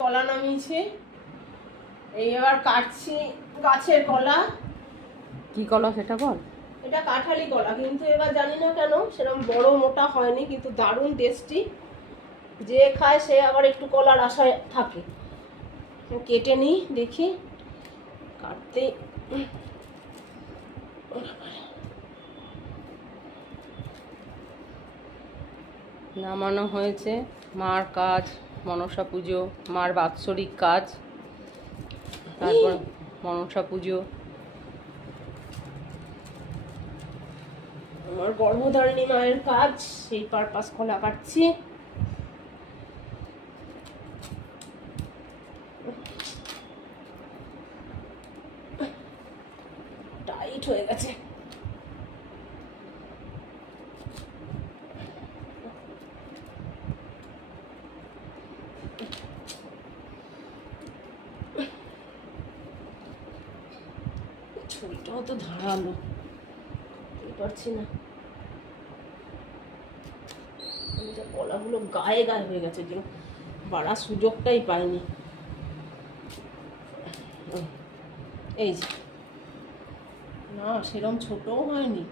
কলা নামিয়েছি, এই এবার কাটছি গাছের কলা। কি কলা সেটা বল? এটা কাঁঠালি কলা, কিন্তু এবার জানি না কেন সেরকম বড় মোটা হয়নি, কিন্তু দারুণ টেস্টি। যে খায় সে আবার একটু কলার আশায় থাকে। কেটে নিই, দেখি কাটতে। নামানো হয়েছে মার কাজ, মনসা পুজো, মার বাৎসরিক কাজ, তারপর মনসা পুজো, আমার গর্ভধারিণী মায়ের কাজ, সেই পারপাস কলা কাটছি। টাইট হয়ে গেছে। ছুরিটাও তো ধারালো, পারছি না। কলাগুলো গায়ে গায়ে হয়ে গেছে, যে বাড়ার সুযোগটাই পাইনি। এই যে না, সেরকম ছোটও হয়নি।